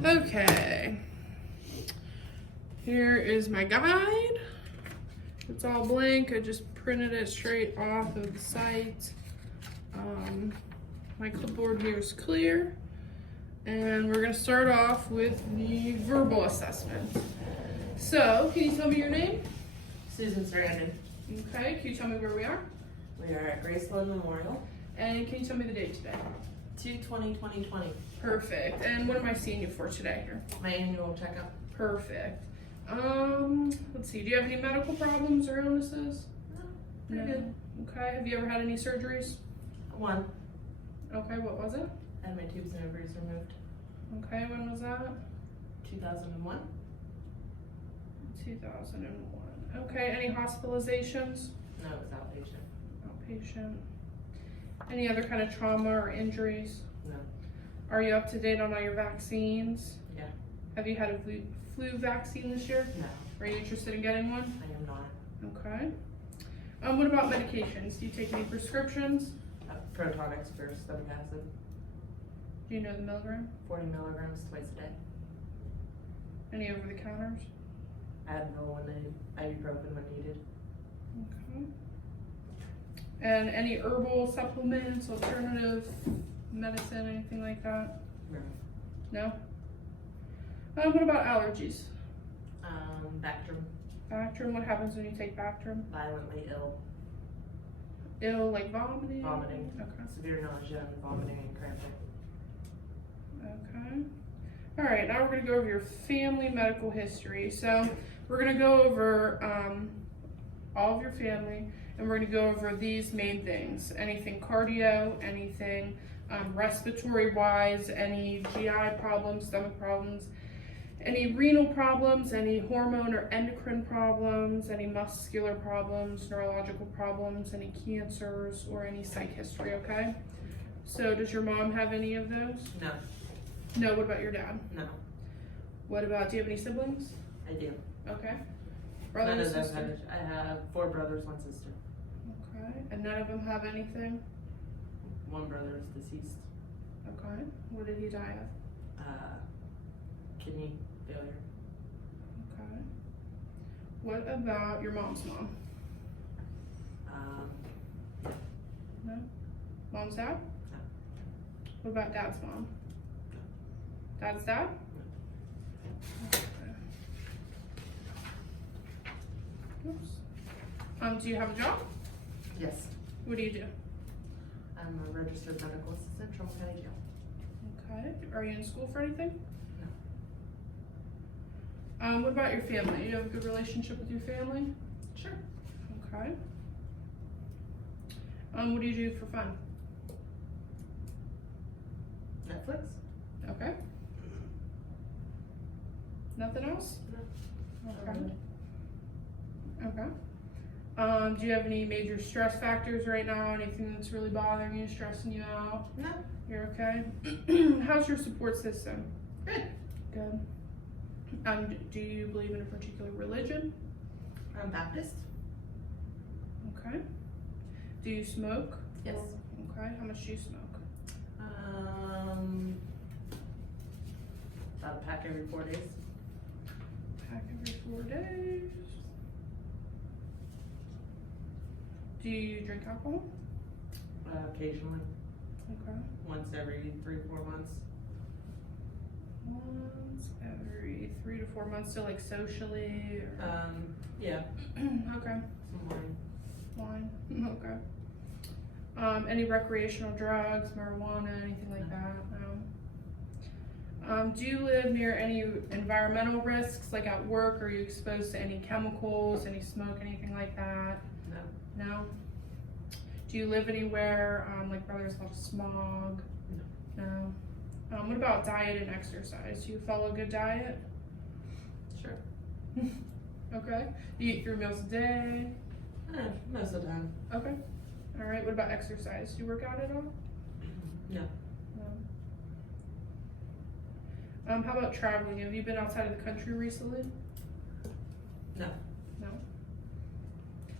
Okay. Here is my guide. It's all blank. I just printed it straight off of the site. My clipboard here is clear. And we're going to start off with the verbal assessment. So, can you tell me your name? Susan Sarandon. Okay, can you tell me where we are? We are at Graceland Memorial. And can you tell me the date today? 2/20/2020. Perfect. And what am I seeing you for today here? My annual checkup. Perfect. Let's see. Do you have any medical problems or illnesses? No, pretty good. Okay. Have you ever had any surgeries? One. Okay. What was it? I had my tubes and ovaries removed. Okay. When was that? 2001. 2001. Okay. Any hospitalizations? No, it was outpatient. Outpatient. Any other kind of trauma or injuries? No. Are you up to date on all your vaccines? Yeah. Have you had a flu vaccine this year? No, Are you interested in getting one? I am not. Okay. What about medications? Do you take any prescriptions? Protonics for stomach acid. Do you know the milligram? 40 milligrams twice a day. Any over the counters? Advil when ibuprofen when needed. Okay. And any herbal supplements, alternative medicine, anything like that? No. No? What about allergies? Bactrim. Bactrim, what happens when you take Bactrim? Violently ill. Ill, like vomiting? Vomiting. Okay. Severe nausea and vomiting and cramping. Okay. All right, now we're going to go over your family medical history. So we're going to go over all of your family, and we're going to go over these main things. Anything cardio, anything respiratory-wise, any GI problems, stomach problems, any renal problems, any hormone or endocrine problems, any muscular problems, neurological problems, any cancers, or any psych history, okay? So does your mom have any of those? No. No, what about your dad? No. What about, do you have any siblings? I do. Okay. Brother None or of them sister? I have 4 brothers, 1 sister. Okay. And none of them have anything? One brother is deceased. Okay. What did he die of? Kidney failure. Okay. What about your mom's mom? No? Mom's dad? No. What about dad's mom? Dad's dad? Okay. Oops. Do you have a job? Yes. What do you do? I'm a registered medical assistant, Trumbull County Jail. Okay. Are you in school for anything? No. What about your family? You have a good relationship with your family? Sure. Okay. What do you do for fun? Netflix? Okay. Nothing else? No. Okay. Okay. Do you have any major stress factors right now? Anything that's really bothering you, stressing you out? No. You're okay? How's your support system? Good. Good. Do you believe in a particular religion? I'm Baptist. Okay. Do you smoke? Yes. Okay. How much do you smoke? About a pack every 4 days. Pack every 4 days. Do you drink alcohol? Occasionally. Okay. Once every 3-4 months. Once every 3 to 4 months, so like socially or Yeah. okay. Some wine. Wine. Okay. Any recreational drugs, marijuana, anything like that? No. Do you live near any environmental risks, like at work? Are you exposed to any chemicals, any smoke, anything like that? No. No. Do you live anywhere like where there's a lot of smog? No. What about diet and exercise? Do you follow a good diet? Sure. Okay. Do you eat 3 meals a day? Most of the time. Okay. All right. What about exercise? Do you work out at all? No. No. How about traveling? Have you been outside of the country recently? No. No.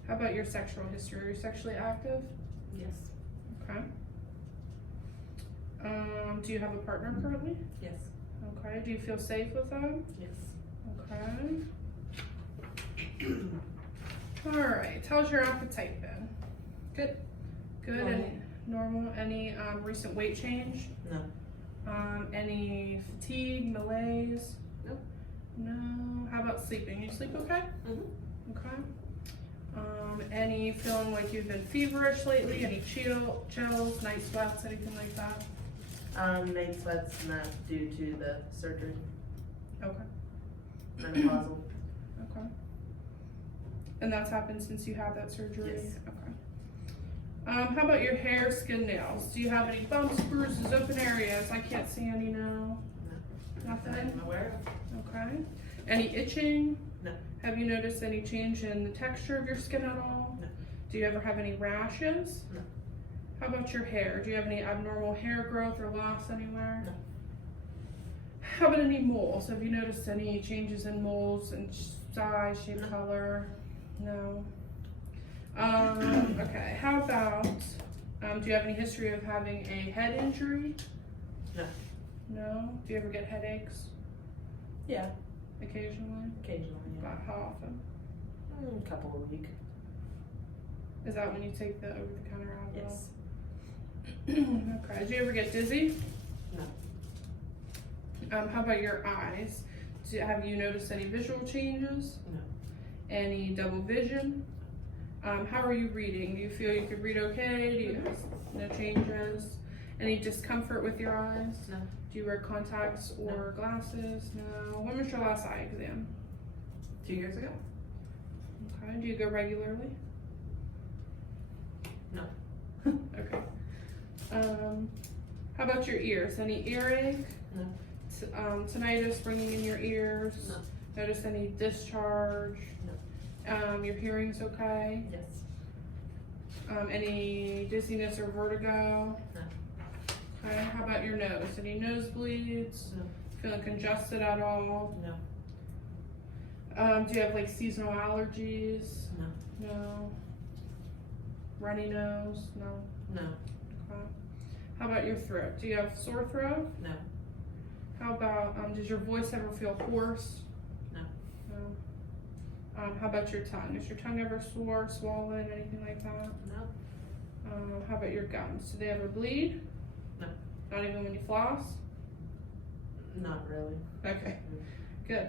How about your sexual history? Are you sexually active? Yes. Okay. Do you have a partner currently? Yes. Okay. Do you feel safe with them? Yes. Okay. Alright, how's your appetite been? Good. Good. Normal. Normal. Any recent weight change? No. Any fatigue, malaise? Nope. No. How about sleeping? You sleep okay? Mm-hmm. Okay. Any feeling like you've been feverish lately? Any chills, night sweats, anything like that? Night sweats, not due to the surgery. Okay. Menopausal. Okay. And that's happened since you had that surgery? Yes. Okay. How about your hair, skin, nails? Do you have any bumps, bruises, open areas? I can't see any now. That Nothing? I'm aware of. Okay. Any itching? No. Have you noticed any change in the texture of your skin at all? No. Do you ever have any rashes? No. How about your hair? Do you have any abnormal hair growth or loss anywhere? No. How about any moles? Have you noticed any changes in moles and size, shape, No. color? No. Okay. How about, do you have any history of having a head injury? No. No? Do you ever get headaches Yeah. occasionally? Occasionally. Yeah. About how often? A couple a week. Is that when you take the over-the-counter Advil? Yes. Okay. Do you ever get dizzy? No. How about your eyes? Have you noticed any visual changes? No. Any double vision? How are you reading? Do you feel you could read okay? Do you have no changes? Any discomfort with your eyes? No. Do you wear contacts or glasses? No. When was your last eye exam? 2 years ago? Okay. Do you go regularly? No. Okay. How about your ears? Any earache? No. Tinnitus ringing in your ears? No. Notice any discharge? No. Your hearing's okay? Yes. Any dizziness or vertigo? No. Okay. How about your nose? Any nosebleeds? No. Feeling congested at all? No. Do you have like seasonal allergies? No. No. Runny nose? No. No. Okay. How about your throat? Do you have sore throat? No. How about, does your voice ever feel hoarse? No. No. How about your tongue? Is your tongue ever sore, swollen, anything like that? No. How about your gums? Do they ever bleed? No. Not even when you floss? Not really. Okay, good.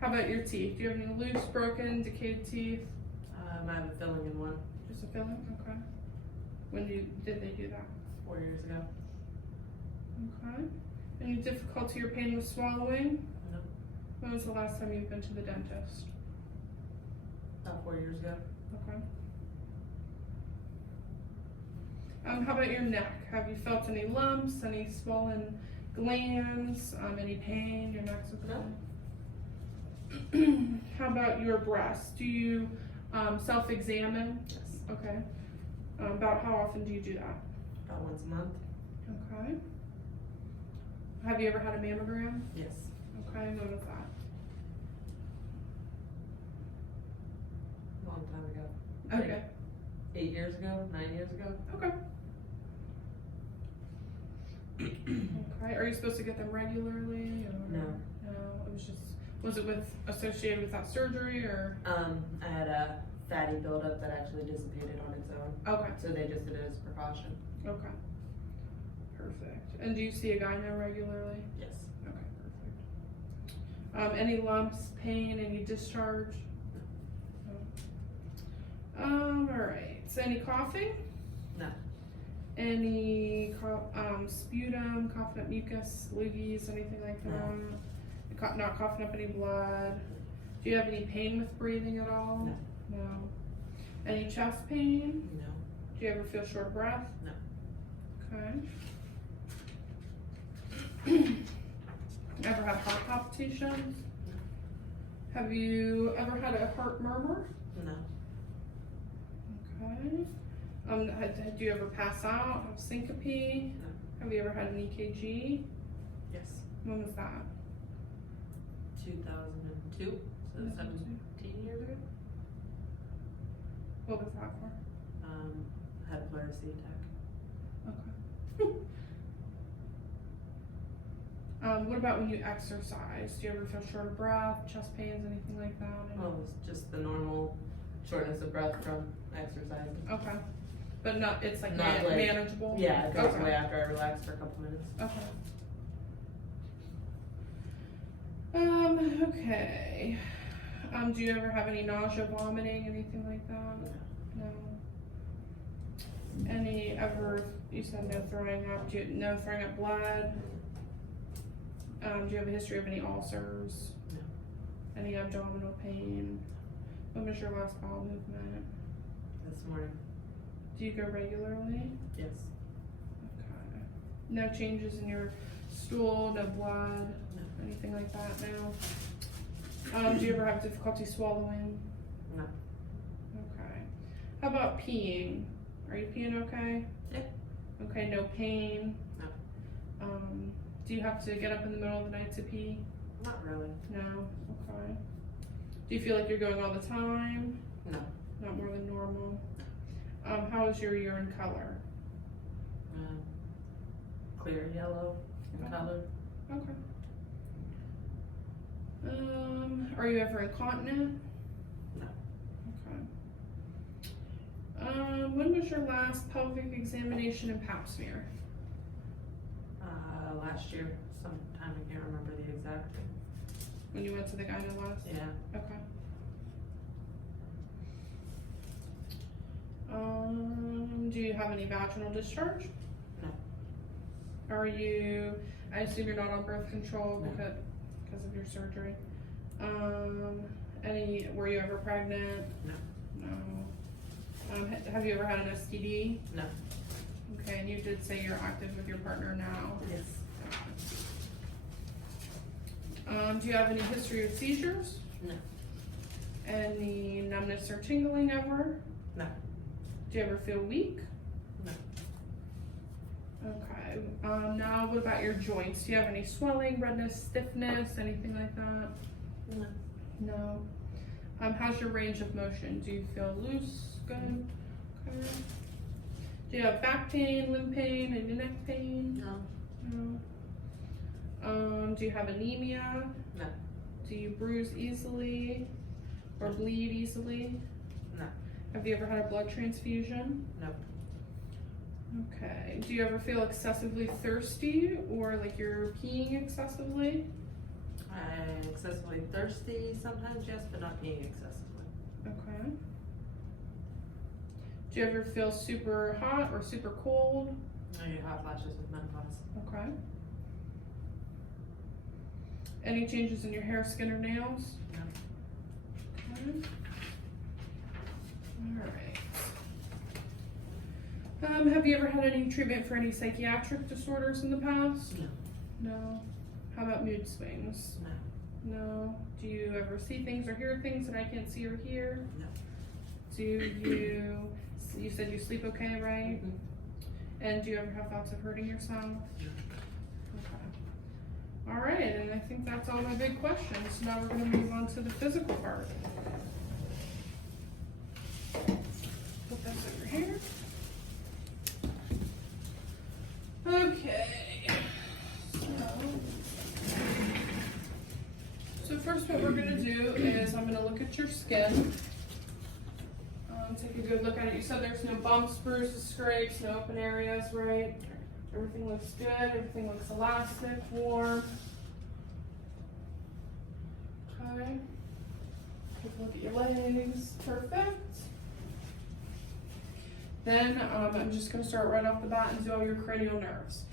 How about your teeth? Do you have any loose, broken, decayed teeth? I have a filling in one. Just a filling? Okay. When did they do that? 4 years ago. Okay. Any difficulty or pain with swallowing? No. When was the last time you've been to the dentist? About 4 years ago. Okay. How about your neck? Have you felt any lumps, any swollen glands, any pain? Your neck's okay? No. How about your breasts? Do you self-examine? Yes. Okay. About how often do you do that? About once a month. Okay. Have you ever had a mammogram? Yes. Okay, when was that? A long time ago. Okay. 8 years ago, 9 years ago. Okay. Okay. Are you supposed to get them regularly? Or? No. No. It was just. Was it associated with that surgery or? I had a fatty buildup that actually dissipated on its own. Okay. So they just did it as a precaution. Okay. Perfect. And do you see a gyno regularly? Yes. Okay. Perfect. Any lumps, pain, any discharge? No. All right. So any coughing? No. Any sputum, coughing up mucus, loogies, anything like that? No. Not coughing up any blood. Do you have any pain with breathing at all? No. No. Any chest pain? No. Do you ever feel short of breath? No. Okay. Ever had heart palpitations? No. Have you ever had a heart murmur? No. Okay. Do you ever pass out? Have syncope? No. Have you ever had an EKG? Yes. When was that? 2002. So 17 years ago. What was that for? Had a pleurisy attack. Okay. What about when you exercise? Do you ever feel short of breath, chest pains, anything like that? Well, it's just the normal shortness of breath from exercising. Okay. But not, it's like Not like- manageable? Yeah, it goes Okay. away after I relax for a couple minutes. Okay. Okay. Do you ever have any nausea, vomiting, anything like that? No. You said no throwing up, no throwing up blood? Do you have a history of any ulcers? No. Any abdominal pain? When was your last bowel movement? This morning, Do you go regularly? yes. Okay. No changes in your stool, no blood, No. anything like that, no? Do you ever have difficulty swallowing? No. Okay. How about peeing? Are you peeing okay? Yeah. Okay, no pain? No. Do you have to get up in the middle of the night to pee? Not really. No? Okay. Do you feel like you're going all the time? No. Not more than normal? How is your urine color? Clear yellow in color. Okay. Are you ever incontinent? No. Okay. When was your last pelvic examination and pap smear? Last year, sometime, I can't remember the exact. When you went to the gyno last? Yeah. Okay. Do you have any vaginal discharge? No. I assume you're not on birth control No. because of your surgery. Were you ever pregnant? No. No. Have you ever had an STD? No. Okay, and you did say you're active with your partner now. Yes. Do you have any history of seizures? No. Any numbness or tingling ever? No. Do you ever feel weak? No. Okay. Now what about your joints? Do you have any swelling, redness, stiffness, anything like that? No. No. How's your range of motion? Do you feel loose? Good. Okay. Do you have back pain, limb pain, any neck pain? No. No. Do you have anemia? No. Do you bruise easily or bleed easily? No. Have you ever had a blood transfusion? No. Okay. Do you ever feel excessively thirsty or like you're peeing excessively? I'm excessively thirsty sometimes, yes, but not peeing excessively. Okay. Do you ever feel super hot or super cold? I get hot flashes with menopause. Okay. Any changes in your hair, skin, or nails? No. Okay. All right. Have you ever had any treatment for any psychiatric disorders in the past? No. No. How about mood swings? No. No. Do you ever see things or hear things that I can't see or hear? No. Do you said you sleep okay, right? Mhm. And do you ever have thoughts of hurting yourself? No. Okay. All right, and I think that's all my big questions. Now we're gonna move on to the physical part. Put this over here. Okay. So first what we're gonna do is I'm gonna look at your skin. Take a good look at it. You said there's no bumps, bruises, scrapes, no open areas, right? Everything looks good. Everything looks elastic, warm. Okay. Take a look at your legs. Perfect. Then I'm just going to start right off the bat and do all your cranial nerves.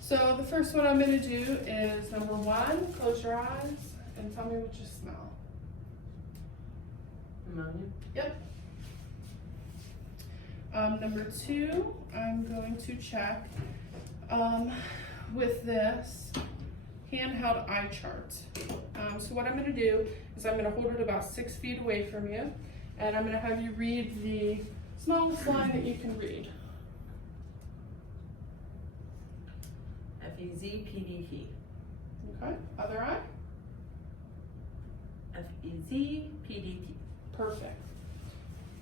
So the first one I'm going to do is number 1, close your eyes and tell me what you smell. Ammonia. Yep. Number 2, I'm going to check with this handheld eye chart. So what I'm going to do is I'm going to hold it about 6 feet away from you, and I'm going to have you read the smallest line that you can read. FEZPDT. Okay, other eye? FEZPDT. Perfect.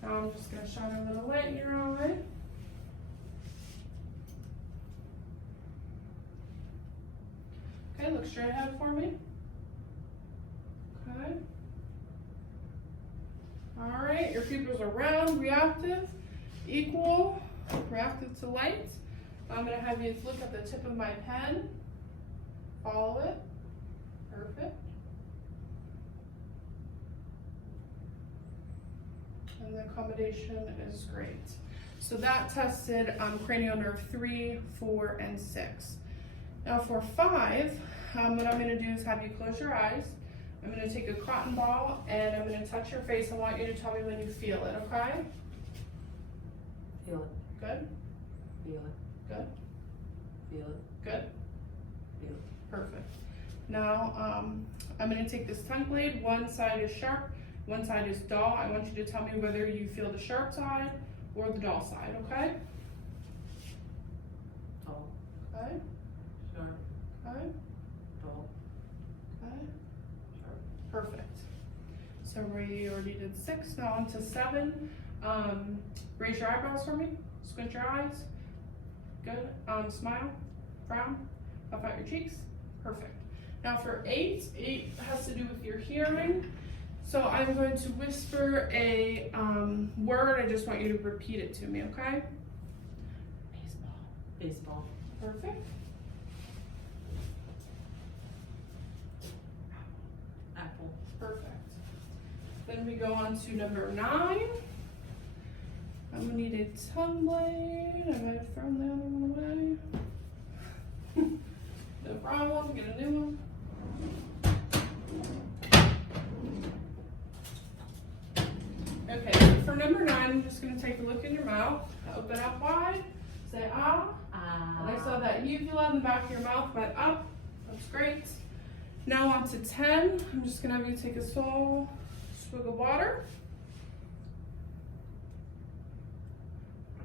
Now I'm just going to shine a little light in your eye. Okay, look straight ahead for me. Okay. All right, your pupils are round, reactive, equal, reactive to light. I'm gonna have you look at the tip of my pen. Follow it. Perfect. And the accommodation is great. So that tested cranial nerve 3, 4, and 6. Now for 5, what I'm going to do is have you close your eyes. I'm going to take a cotton ball and I'm going to touch your face. I want you to tell me when you feel it, okay? Feel it. Good? Feel it. Good? Feel it. Good? Feel it. Perfect. Now I'm going to take this tongue blade. One side is sharp, one side is dull. I want you to tell me whether you feel the sharp side or the dull side, okay? Tall. Okay, Sharp. okay, Tall. okay. Sharp. Perfect. So we already did 6, now on to 7. Raise your eyebrows for me, squint your eyes. Good, smile, frown, puff out your cheeks. Perfect. Now for 8 has to do with your hearing. So I'm going to whisper a word. I just want you to repeat it to me, okay? Baseball. Baseball. Perfect. Apple. Perfect. Then we go on to number 9. I'm gonna need a tongue blade. I might have thrown the other one away. No problem, get a new one. Okay, so for number 9, I'm just gonna take a look in your mouth. Open up wide, say ah. And I saw that uvula in the back of your mouth went up. That's great. Now on to 10. I'm just gonna have you take a small swig of water.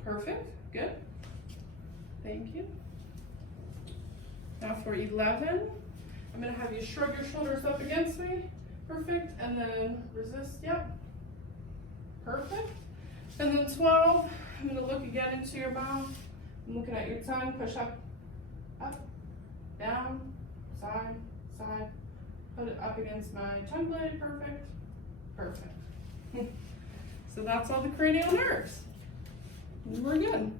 Perfect, good. Thank you. Now for 11, I'm gonna have you shrug your shoulders up against me. Perfect, and then resist, yep. Perfect. And then 12, I'm gonna look again into your mouth. I'm looking at your tongue, push up, down, side, side. Put it up against my tongue blade, perfect, perfect. So that's all the cranial nerves. We're good.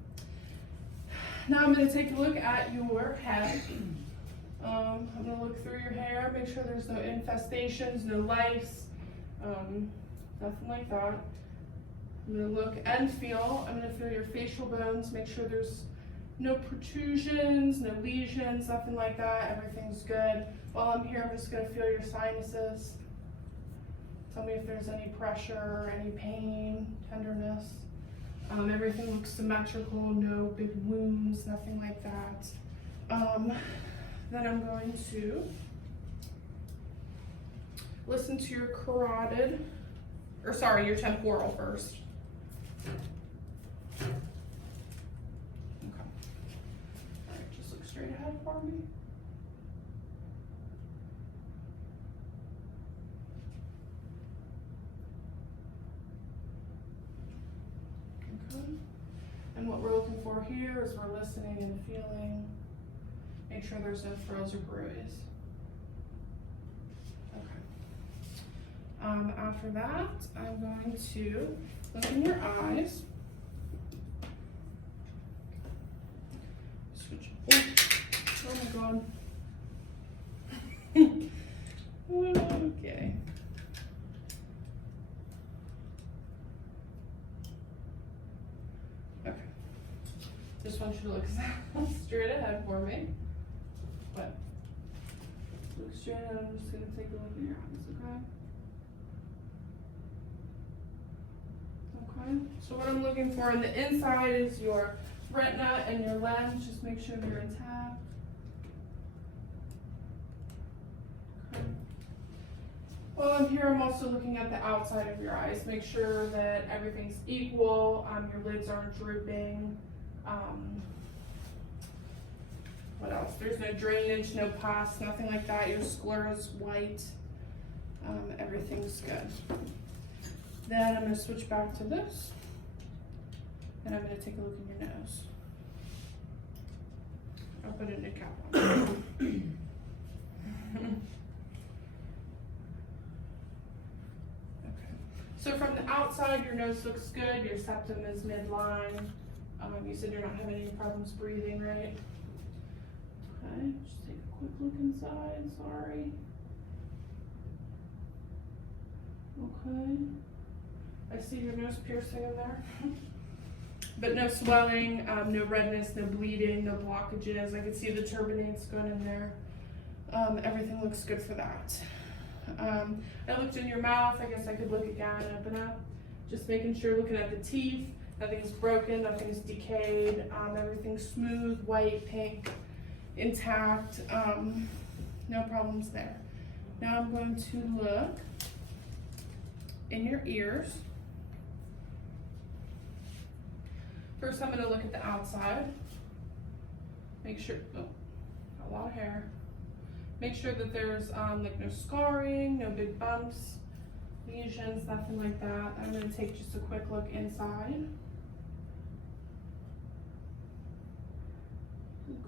Now I'm gonna take a look at your head. I'm gonna look through your hair, make sure there's no infestations, no lice, nothing like that. I'm gonna look and feel. I'm gonna feel your facial bones, make sure there's no protrusions, no lesions, nothing like that. Everything's good. While I'm here, I'm just gonna feel your sinuses. Tell me if there's any pressure, any pain, tenderness. Everything looks symmetrical, no big wounds, nothing like that. Then I'm going to listen to your carotid, or sorry, your temporal first. Okay. All right, just look straight ahead for me. Okay. And what we're looking for here is we're listening and feeling. Make sure there's no frills or bruise. Okay. After that, I'm going to look in your eyes. Switch. Oh my god. Okay. Okay. Just want you to look straight ahead for me. But look straight ahead. I'm just gonna take a look at your eyes, okay? Okay. So what I'm looking for on the inside is your retina and your lens. Just make sure they're intact. Okay. While I'm here, I'm also looking at the outside of your eyes. Make sure that everything's equal. Your lids aren't drooping. What else? There's no drainage, no pus, nothing like that. Your sclera is white. Everything's good. Then I'm going to switch back to this. And I'm going to take a look in your nose. I'll put a new cap on. Okay. So from the outside, your nose looks good, your septum is midline. You said you're not having any problems breathing, right? Okay, just take a quick look inside, sorry. Okay. I see your nose piercing in there. But no swelling, no redness, no bleeding, no blockages. I can see the turbinates going in there. Everything looks good for that. I looked in your mouth. I guess I could look again, open up. Just making sure, looking at the teeth. Nothing's broken, nothing's decayed. Everything's smooth, white, pink, intact. No problems there. Now I'm going to look in your ears. First, I'm going to look at the outside. Make sure, oh, a lot of hair. Make sure that there's like no scarring, no big bumps, lesions, nothing like that. I'm going to take just a quick look inside.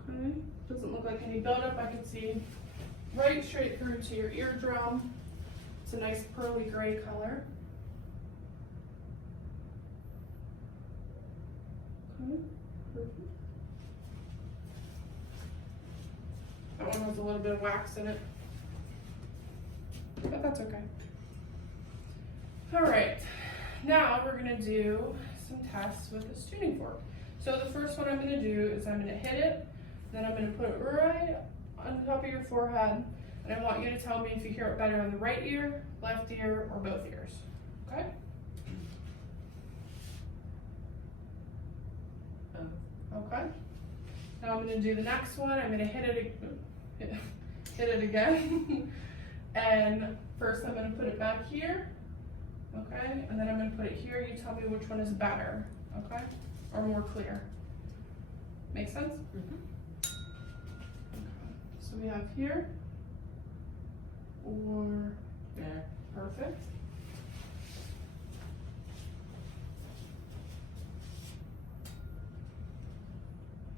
Okay, doesn't look like any buildup. I can see right straight through to your eardrum. It's a nice pearly gray color. Okay, perfect. That one has a little bit of wax in it, but that's okay. All right, now we're gonna do some tests with this tuning fork. So the first one I'm gonna do is I'm gonna hit it, then I'm gonna put it right on top of your forehead, and I want you to tell me if you hear it better on the right ear, left ear, or both ears, okay? Okay. Now I'm gonna do the next one. I'm gonna hit it again. And first I'm gonna put it back here, okay? And then I'm gonna put it here. You tell me which one is better, okay? Or more clear. Make sense? Mm-hmm. Okay. So we have here, or There. perfect.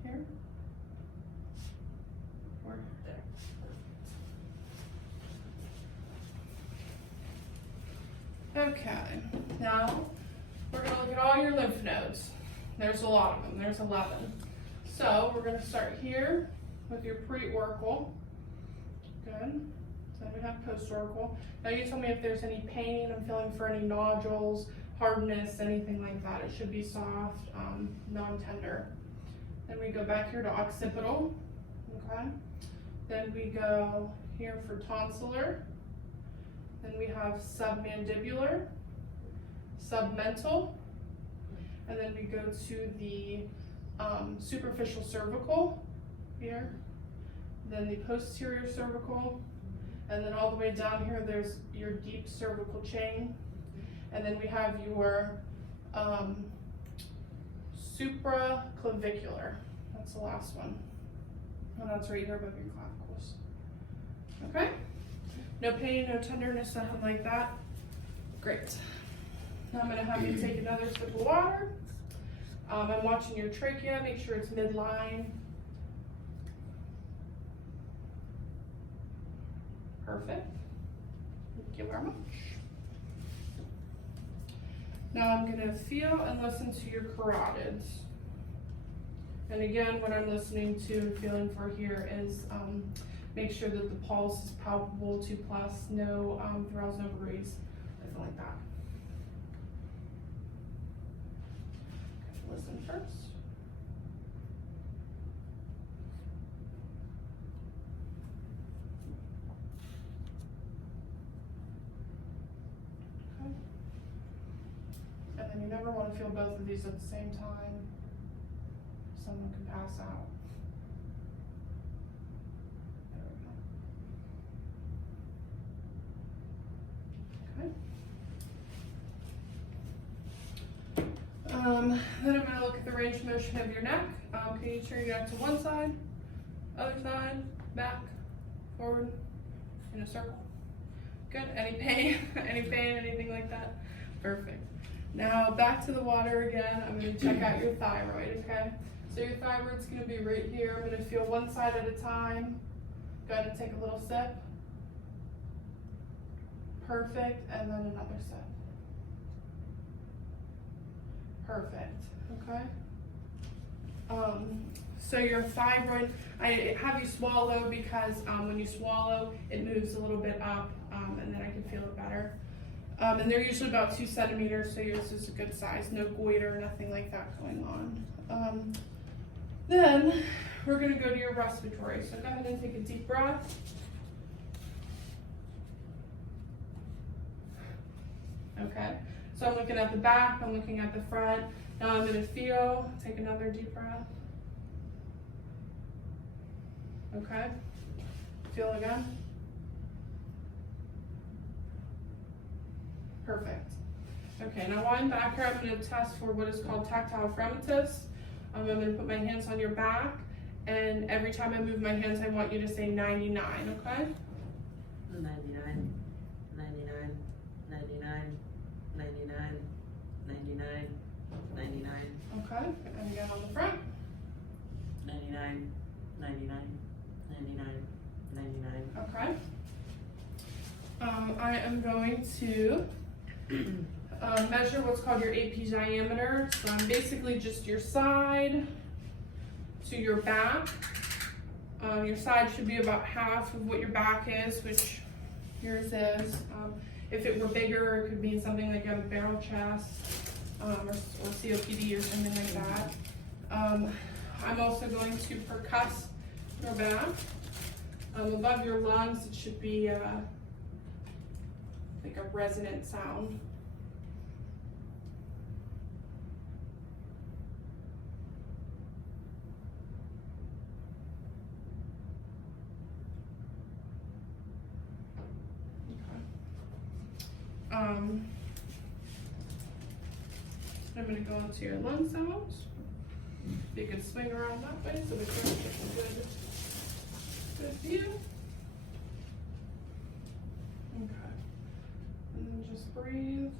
Here, or There. okay, now we're gonna look at all your lymph nodes. There's a lot of them, there's 11. So we're gonna start here with your pre-auricle. Good. So then we have post-auricle. Now you tell me if there's any pain, I'm feeling for any nodules, hardness, anything like that. It should be soft, non-tender. Then we go back here to occipital, okay? Then we go here for tonsillar. Then we have submandibular, submental, and then we go to the superficial cervical here, then the posterior cervical, and then all the way down here there's your deep cervical chain, and then we have your supraclavicular. That's the last one. And that's right here above your clavicles. Okay? No pain, no tenderness, nothing like that. Great. Now I'm gonna have you take another sip of water. I'm watching your trachea, make sure it's midline. Perfect. Thank you very much. Now I'm gonna feel and listen to your carotids. And again, what I'm listening to and feeling for here is make sure that the pulse is palpable, 2+, no thrills, no breeze, nothing like that. Listen first. Okay. And then you never want to feel both of these at the same time. Someone can pass out. There we go. Okay. Then I'm going to look at the range of motion of your neck. Can you turn your neck to one side, other side, back, forward, in a circle? Good. Any pain? Any pain? Anything like that? Perfect. Now back to the water again. I'm going to check out your thyroid, okay? So your thyroid's going to be right here. I'm going to feel one side at a time. Go ahead and take a little sip. Perfect, and then another set. Perfect, okay? So your thyroid, I have you swallow because when you swallow, it moves a little bit up, and then I can feel it better. And they're usually about 2 centimeters, so yours is a good size. No goiter, nothing like that going on. Then we're gonna go to your respiratory. So go ahead and take a deep breath. Okay, so I'm looking at the back, I'm looking at the front. Now I'm gonna feel, take another deep breath. Okay, feel again. Perfect. Okay, now while I'm back here, I'm gonna test for what is called tactile fremitus. I'm gonna put my hands on your back, and every time I move my hands, I want you to say 99, okay? 99, 99, 99, 99, 99, 99. Okay, and again on the front. 99, 99, 99, 99. Okay. I am going to measure what's called your AP diameter. So I'm basically just your side to your back. Your side should be about half of what your back is, which yours is. If it were bigger, it could mean something like you have a barrel chest, or COPD or something like that. I'm also going to percuss your back. Above your lungs, it should be like a resonant sound. I'm going to go into your lung cells. You can swing around that way so we can get a good view. Okay. And then just breathe.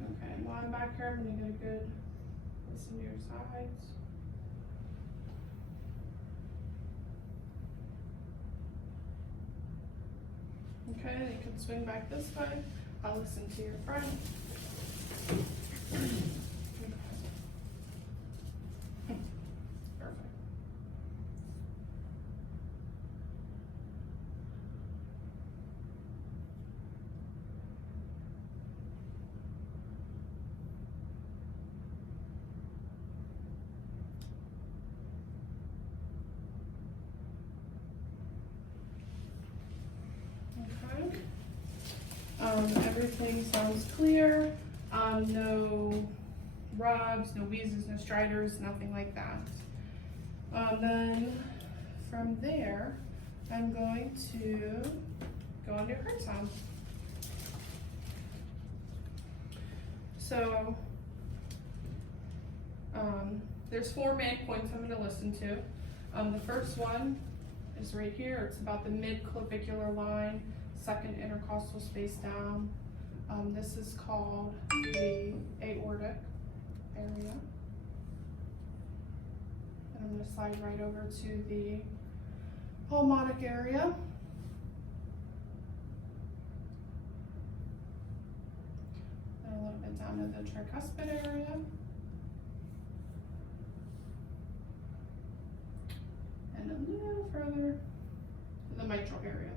Okay, and while I'm back here, I'm gonna get a good listen to your sides. Okay, you can swing back this way. I'll listen to your front. Okay. Perfect. Okay. Everything sounds clear. No rubs, no wheezes, no stridors, nothing like that. Then from there, I'm going to go on your heart sound. So, there's 4 main points I'm going to listen to. The first one is right here. It's about the mid-clavicular line, second intercostal space down. This is called the aortic area. And I'm going to slide right over to the pulmonic area. And a little bit down to the tricuspid area. And a little further to the mitral area.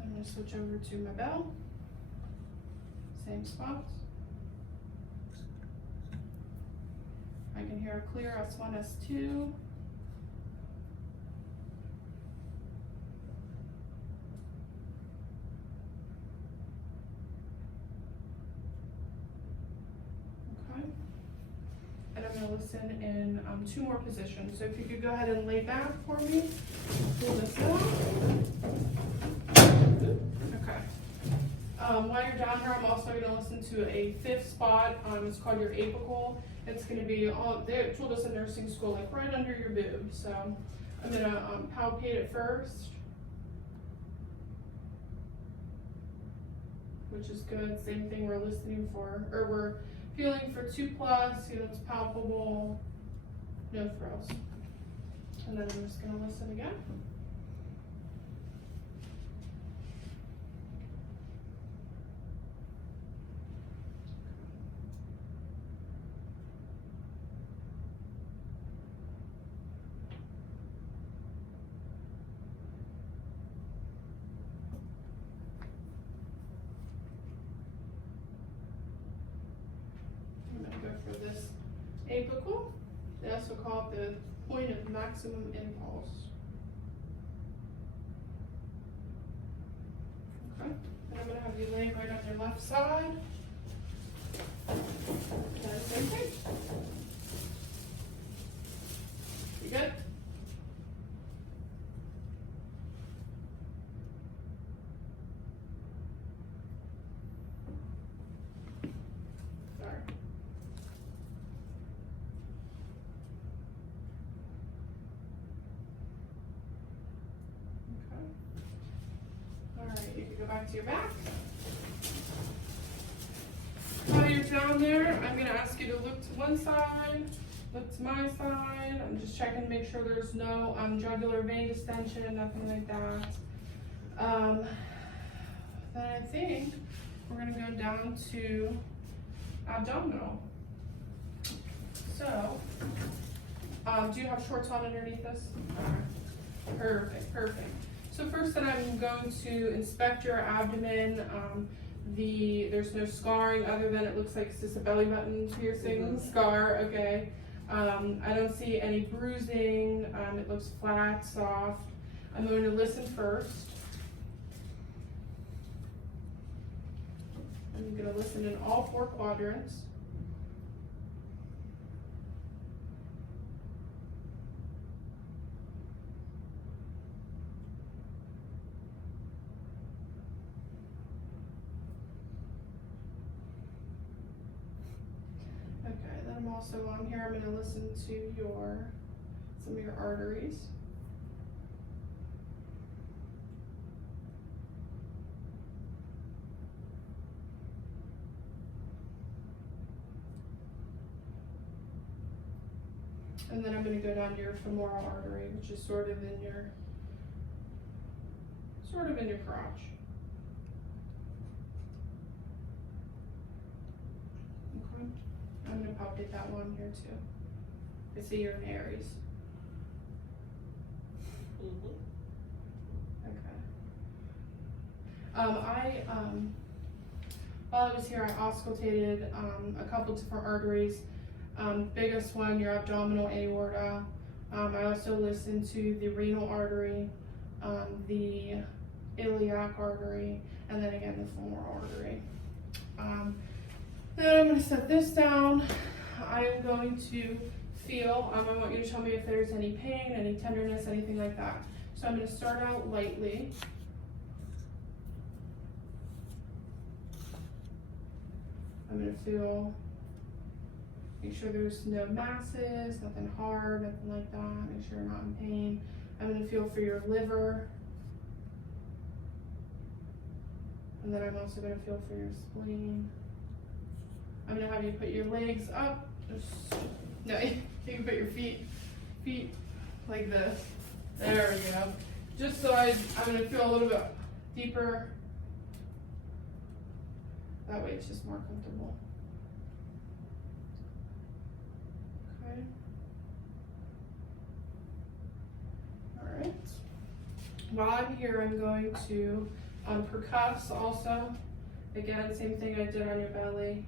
I'm going to switch over to my bell. Same spots. I can hear a clear S1, S2. listen in 2 more positions. So if you could go ahead and lay back for me, pull this out. Okay. While you're down here, I'm also going to listen to a 5th spot. It's called your apical. It's going to be they told us in nursing school, like right under your boob. So I'm going to palpate it first, which is good. Same thing we're listening for, or we're feeling for 2+. It's palpable, no thrills. And then I'm just going to listen again. For this apical, they also call it the point of maximum impulse. Okay, and I'm going to have you lay right on your left side. And same thing. You good? Sorry. Alright, you can go back to your back. While you're down there, I'm going to ask you to look to one side, look to my side. I'm just checking to make sure there's no jugular vein distension, nothing like that. Then I think we're going to go down to abdominal. So, do you have shorts on underneath this? Perfect, perfect. So first then I'm going to inspect your abdomen. There's no scarring other than it looks like it's just a belly button piercing scar, okay. I don't see any bruising, it looks flat, soft. I'm going to listen first. I'm going to listen in all 4 quadrants. Okay, then I'm also on here, I'm going to listen to some of your arteries. And then I'm going to go down to your femoral artery, which is sort of in your crotch. Okay. I'm going to palpate that one here too. I see you're in Aries. Okay. While I was here, I auscultated a couple different arteries. Biggest one, your abdominal aorta. I also listened to the renal artery, the iliac artery, and then again the femoral artery. Then I'm going to set this down. I am going to feel, I want you to tell me if there's any pain, any tenderness, anything like that. So I'm going to start out lightly. I'm going to feel, make sure there's no masses, nothing hard, nothing like that. Make sure you're not in pain. I'm going to feel for your liver. And then I'm also going to feel for your spleen. I'm going to have you put your legs up. No, you can put your feet like this. There we go. Just so I'm going to feel a little bit deeper. That way it's just more comfortable. Okay. All right. While I'm here, I'm going to percuss also. Again, same thing I did on your belly.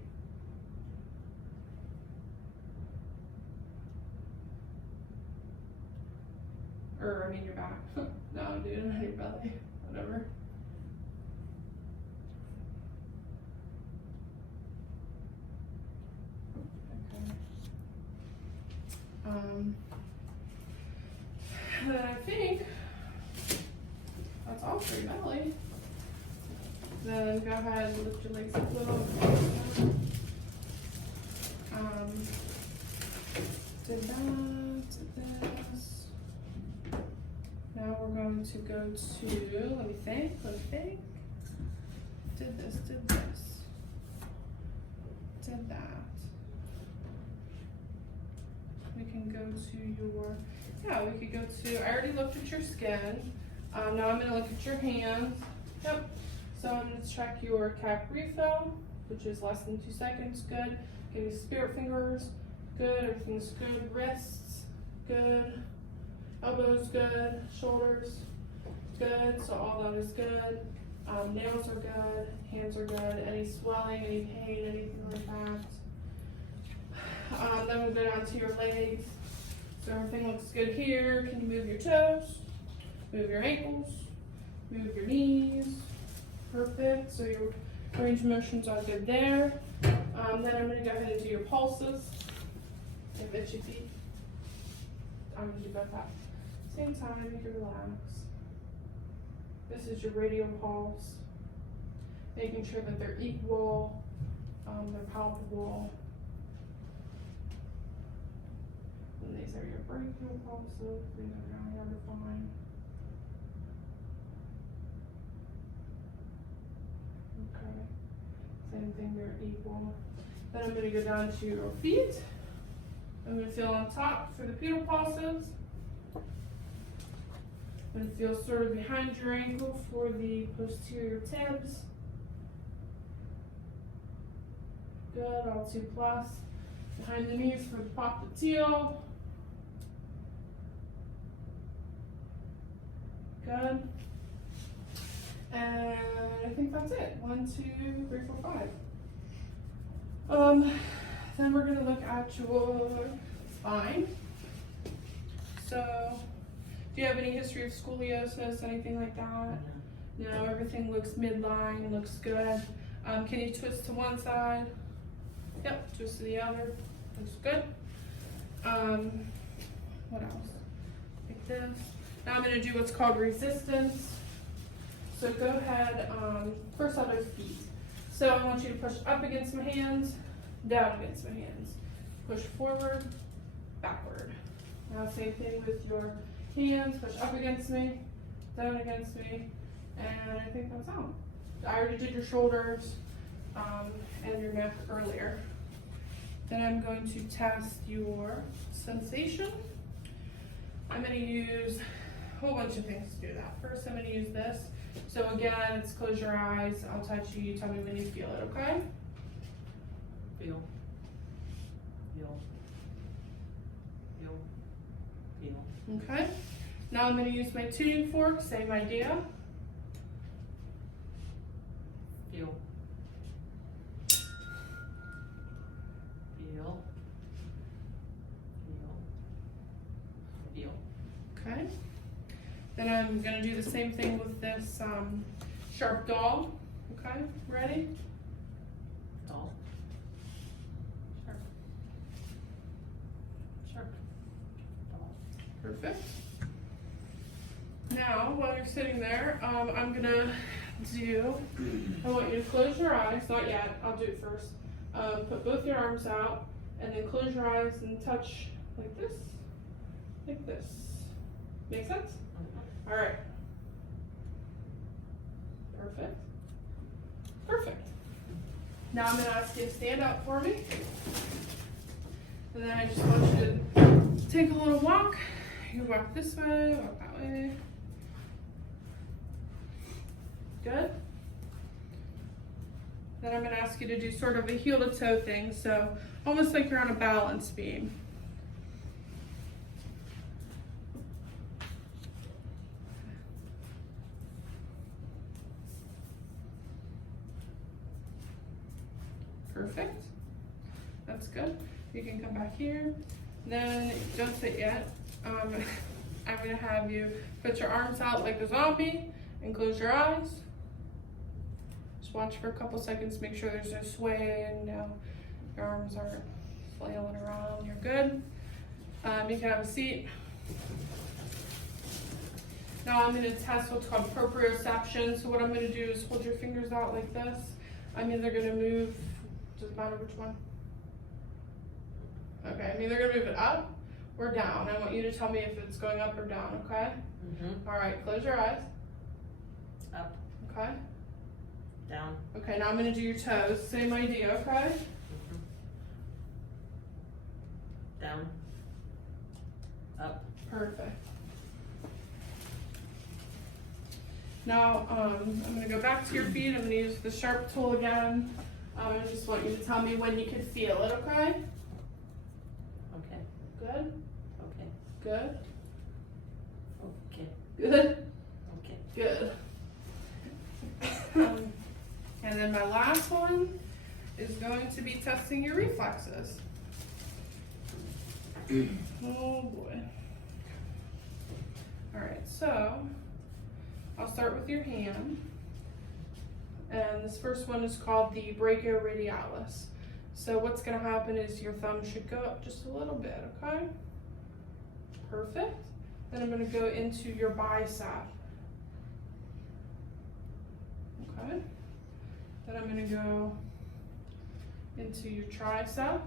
Or, I mean, your back. No, I'm doing it on your belly. Whatever. Okay. Then go ahead and lift your legs up a little. Did that, did this. Now we're going to go to, let me think. Did this, did that. We can go to your, we could go to, I already looked at your skin. Now I'm gonna look at your hands. Yep. So I'm gonna check your cap refill, which is less than 2 seconds, good. Give me spirit fingers, good, everything's good. Wrists, good. Elbows, good. Shoulders, good. So all that is good. Nails are good, hands are good. Any swelling, any pain, anything like that. Then we'll go down to your legs. So everything looks good here. Can you move your toes? Move your ankles? Move your knees? Perfect. So your range of motion's all good there. Then I'm going to go ahead and do your pulses. If itchy feet. I'm going to do both at the same time. You can relax. This is your radial pulse. Making sure that they're equal, they're palpable. And these are your brachial pulses. These are down here to fine. Okay. Same thing, they're equal. Then I'm going to go down to your feet. I'm going to feel on top for the pedal pulses. I'm going to feel sort of behind your ankle for the posterior tibs. Good, all 2+. Behind the knees for the popliteal. Good. And I think that's it. 1, 2, 3, 4, 5. Then we're going to look at your spine. So, do you have any history of scoliosis, anything like that? No, everything looks midline, looks good. Can you twist to one side? Yep, twist to the other. Looks good. What else? Like this. Now I'm going to do what's called resistance. So go ahead. First I'll do feet. So I want you to push up against my hands, down against my hands. Push forward, backward. Now same thing with your hands. Push up against me, down against me, and I think that's all. I already did your shoulders and your neck earlier. Then I'm going to test your sensation. I'm going to use a whole bunch of things to do that. First, I'm going to use this. So again, it's close your eyes. I'll touch you. You tell me when you feel it, okay? Feel. Feel. Feel. Feel. Okay. Now I'm going to use my tuning fork. Same idea. Feel. Feel. Feel. Feel. Okay. Then I'm going to do the same thing with this sharp doll. Okay, ready? Doll. Sharp. Sharp. Doll. Perfect. Now, while you're sitting there, I'm going to do, I want you to close your eyes. Not yet. I'll do it first. Put both your arms out and then close your eyes and touch like this. Like this. Make sense? All right. Perfect. Perfect. Now I'm going to ask you to stand up for me. And then I just want you to take a little walk. You walk this way, walk that way. Good. Then I'm going to ask you to do sort of a heel to toe thing. So almost like you're on a balance beam. Perfect. That's good. You can come back here. Then don't sit yet. I'm going to have you put your arms out like a zombie and close your eyes. Just watch for a couple seconds. Make sure there's no sway and your arms aren't flailing around. You're good. You can have a seat. Now I'm going to test what's called proprioception. So what I'm going to do is hold your fingers out like this. I'm either going to move, doesn't matter which one. Okay, I'm either going to move it up or down. I want you to tell me if it's going up or down, okay? Mm-hmm. All right, close your eyes. Up, Okay. down. Okay, now I'm going to do your toes. Same idea, okay? Mm-hmm. Down. Up. Perfect. Now, I'm going to go back to your feet. I'm going to use the sharp tool again. I just want you to tell me when you can feel it, okay? Okay. Good? Okay. Good? Okay. Good? Okay. Good. And then my last one is going to be testing your reflexes. Oh boy. Alright, so I'll start with your hand. And this first one is called the brachioradialis. So what's going to happen is your thumb should go up just a little bit, okay? Perfect. Then I'm going to go into your bicep. Okay. Then I'm going to go into your tricep.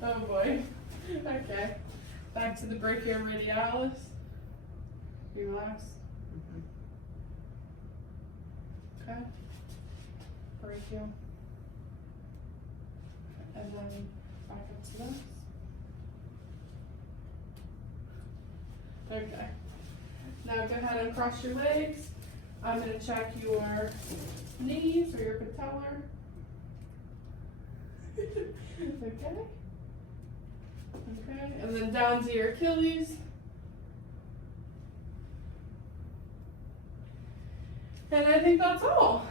Oh boy. Okay. Back to the brachioradialis. Relax. Mm-hmm. Okay. Brachial. And then back up to this. Okay. Now go ahead and cross your legs. I'm going to check your knees or your patellar. Okay. Okay. And then down to your Achilles. And I think that's all.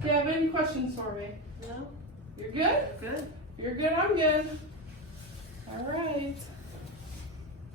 Do you have any questions for me? No? You're good? Good. You're good, I'm good. All right.